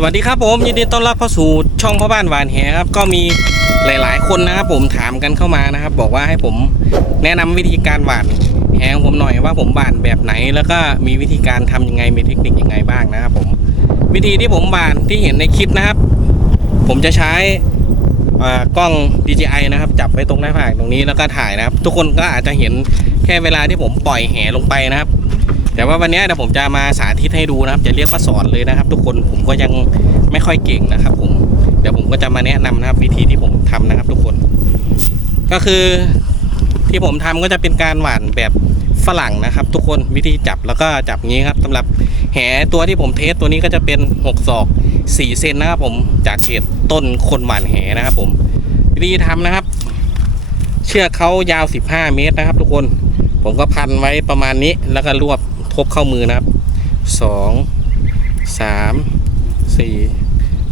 สวัสดีครับผมยินดีต้อนรับเข้าสู่ช่องพ่อบ้านหวานแหครับก็มีหลาย ๆ คนนะครับผมถามกันเข้ามานะครับ บอกว่าให้ผมแนะนำวิธีการหวานแหของผมหน่อยว่าผมหวานแบบไหน แล้วก็มีวิธีการทำยังไงมีเทคนิคยังไงบ้างนะครับผมวิธีที่ผมหวานที่เห็นในคลิปนะครับ ผมจะใช้อ่ากล้อง DJI นะครับ จับไว้ตรงหน้าผากตรงนี้แล้วก็ถ่ายนะครับ ทุกคนก็อาจจะเห็นแค่เวลาที่ผมปล่อยแหลงไปนะครับ แต่ว่าวันนี้เดี๋ยวผมจะมาสาธิตให้ดูนะครับ จะเรียกว่าสอนเลยนะครับ ทุกคนผมก็ยังไม่ค่อยเก่งนะครับ ผมเดี๋ยวผมก็จะมาแนะนำนะครับ วิธีที่ผมทำนะครับ ทุกคน ก็คือที่ผมทำก็จะเป็นการหว่านแบบฝรั่งนะครับ ทุกคนวิธีจับแล้วก็จับงี้ครับสำหรับแหตัวที่ผมเทสตัวนี้ก็จะเป็น6ศอก4เซนนะครับ ผมจากเขตต้นคนหว่านแหนะครับ ผม วิธีทำนะครับ เชือกเขายาว 15 เมตรนะครับ ทุกคน ผมก็พันไว้ประมาณนี้แล้วก็รวบ ทบเข้ามือนะครับสองสามสี่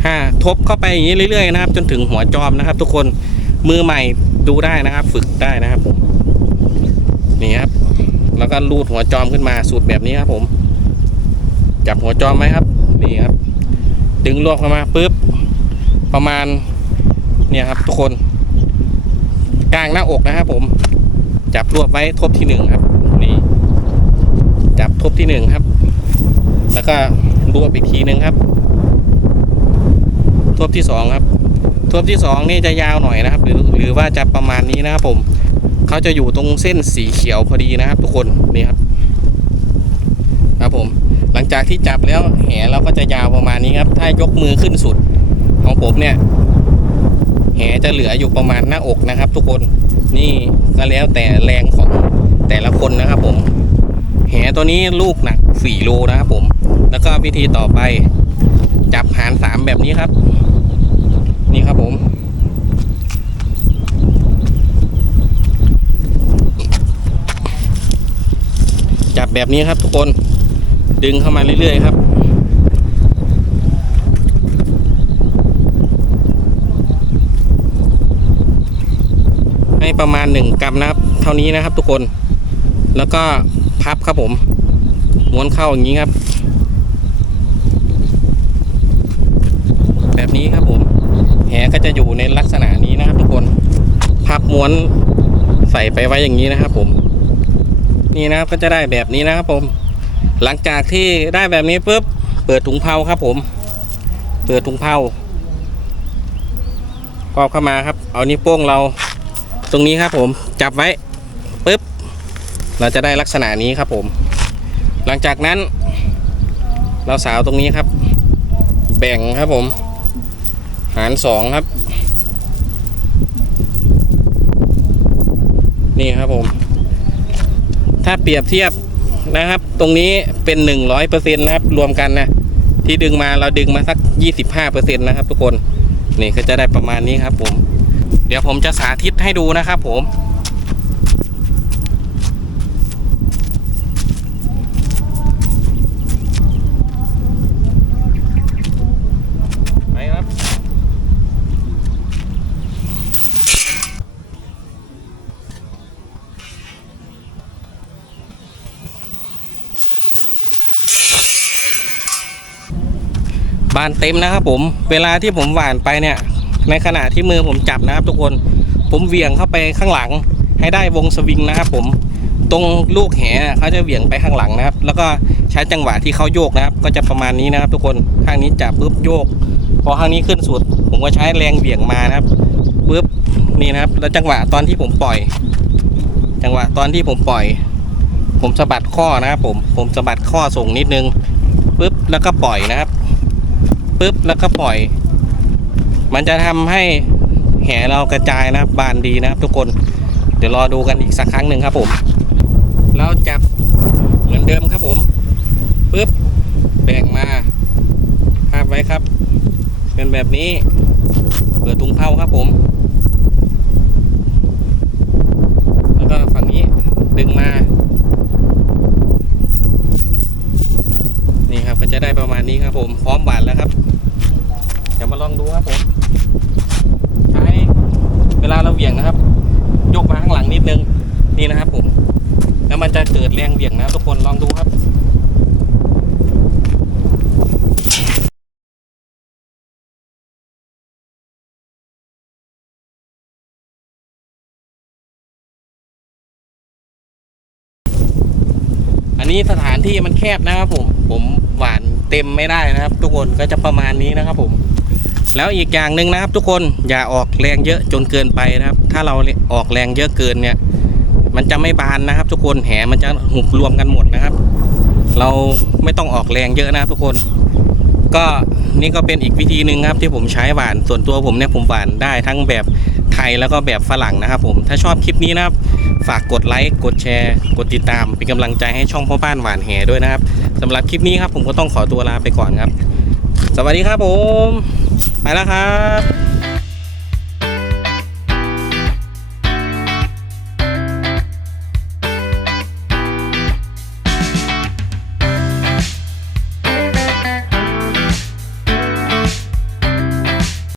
ห้าทบเข้าไปอย่างนี้เรื่อยๆนะครับ จนถึงหัวจอมนะครับ ทุกคนมือใหม่ดูได้นะครับ ฝึกได้นะครับผมนี่ครับ แล้วก็ลูดหัวจอมขึ้นมาสูตรแบบนี้ครับผม จับหัวจอมไหมครับนี่ครับ ดึงรวบเข้ามาปุ๊บประมาณเนี่ยครับ ทุกคน กลางหน้าอกนะครับผม จับรวบไว้ทบที่หนึ่งครับ จับทบที่หนึ่งครับ แล้วก็รวบอีกทีหนึ่งครับ ทบที่สองครับ ทบที่สองนี่จะยาวหน่อยนะครับ หรือหรือว่าจะประมาณนี้นะครับผมเขาจะอยู่ตรงเส้นสีเขียวพอดีนะครับ ทุกคนนี่ครับ ครับผม หลังจากที่จับแล้วแหเราก็จะยาวประมาณนี้ครับ ถ้ายกมือขึ้นสุดของผมเนี่ยแหจะเหลืออยู่ประมาณหน้าอกนะครับ ทุกคนนี่ก็แล้วแต่แรงของแต่ละคนนะครับผม แห ตัวนี้ลูกหนัก4โลนะครับผม แล้วก็วิธีต่อไป จับหาร3แบบนี้ครับ นี่ครับผมจับแบบนี้ครับทุกคนดึงเข้ามาเรื่อยๆครับ ให้ประมาณ 1กรัมนะครับ เท่านี้นะครับทุกคนแล้วก็ พับครับผม ม้วนเข้าอย่างนี้ครับ แบบนี้ครับผม แหก็จะอยู่ในลักษณะนี้นะครับ ทุกคน พับม้วนใส่ไปไว้อย่างนี้นะครับ ผม นี่นะครับก็จะได้แบบนี้นะครับผม หลังจากที่ได้แบบนี้ปุ๊บ เปิดถุงเผาครับ ผม เปิดถุงเผาก็เข้ามาครับ เอานิ้วโป้งเรา ตรงนี้ครับผม จับไว้ เราจะได้ลักษณะนี้ครับผม หลังจากนั้น เราสาวตรงนี้ครับ แบ่งครับผม หารสองครับ นี่ครับผม ถ้าเปรียบเทียบนะครับ ตรงนี้เป็นหนึ่งร้อยเปอร์เซ็นต์นะครับ รวมกันนะ ที่ดึงมาเราดึงมาสักยี่สิบห้าเปอร์เซ็นต์นะครับทุกคน นี่ก็จะได้ประมาณนี้ครับผม เดี๋ยวผมจะสาธิตให้ดูนะครับผม บานเต็มนะครับผมเวลาที่ผมหวานไปเนี่ย ในขณะที่มือผมจับนะครับ ทุกคนผมเวี่ยงเข้าไปข้างหลัง ให้ได้วงสวิงนะครับ ผมตรงลูกแหเขาจะเหวี่ยงไปข้างหลังนะครับ แล้วก็ใช้จังหวะที่เขาโยกนะครับ ก็จะประมาณนี้นะครับ ทุกคนข้างนี้จับปุ๊บโยก พอข้างนี้ขึ้นสุด ผมก็ใช้แรงเหวี่ยงมานะครับปุ๊บนี่นะครับ แล้วจังหวะตอนที่ผมปล่อย จังหวะตอนที่ผมปล่อย ผมสะบัดข้อนะครับผมผมสะบัดข้อส่งนิดนึงปุ๊บแล้วก็ปล่อยนะครับ ปุ๊บแล้วก็ปล่อย มันจะทำให้แหเรากระจายนะครับบานดีนะครับทุกคน เดี๋ยวรอดูกันอีกสักครั้งหนึ่งครับผมเราจับเหมือนเดิมครับผมปุ๊บแบ่งมาภาพไว้ครับ เป็นแบบนี้ เปิดถุงเท้าครับผม แล้วก็ฝั่งนี้ดึงมา นี่ครับก็จะได้ประมาณนี้ครับผม พร้อมหวานแล้วครับ ครับผมใช้เวลาเราเหวี่ยงนะครับ ยกมาข้างหลังนิดนึงนี่นะครับผม แล้วมันจะเกิดแรงเหวี่ยงนะทุกคนลองดูครับอันนี้สถานที่มันแคบนะครับผม ผมหวานเต็มไม่ได้นะครับ ทุกคนก็จะประมาณนี้นะครับผม แล้วอีกอย่างหนึ่งนะครับ ทุกคนอย่าออกแรงเยอะจนเกินไปนะครับ ถ้าเราออกแรงเยอะเกินเนี่ย มันจะไม่บานนะครับ ทุกคนแหมันจะหุบรวมกันหมดนะครับ เราไม่ต้องออกแรงเยอะนะครับ ทุกคน ก็นี่ก็เป็นอีกวิธีหนึ่งครับที่ผมใช้หวานส่วนตัวผมเนี่ยผมหวานได้ทั้งแบบไทยแล้วก็แบบฝรั่งนะครับ ผมถ้าชอบคลิปนี้นะครับ ฝากกดไลค์กดแชร์ กดติดตามเป็นกำลังใจให้ช่องพ่อบ้านหวานแหด้วยนะครับสำหรับคลิปนี้ครับผมก็ต้องขอตัวลาไปก่อนครับ สวัสดีครับผม ไปแล้วครับ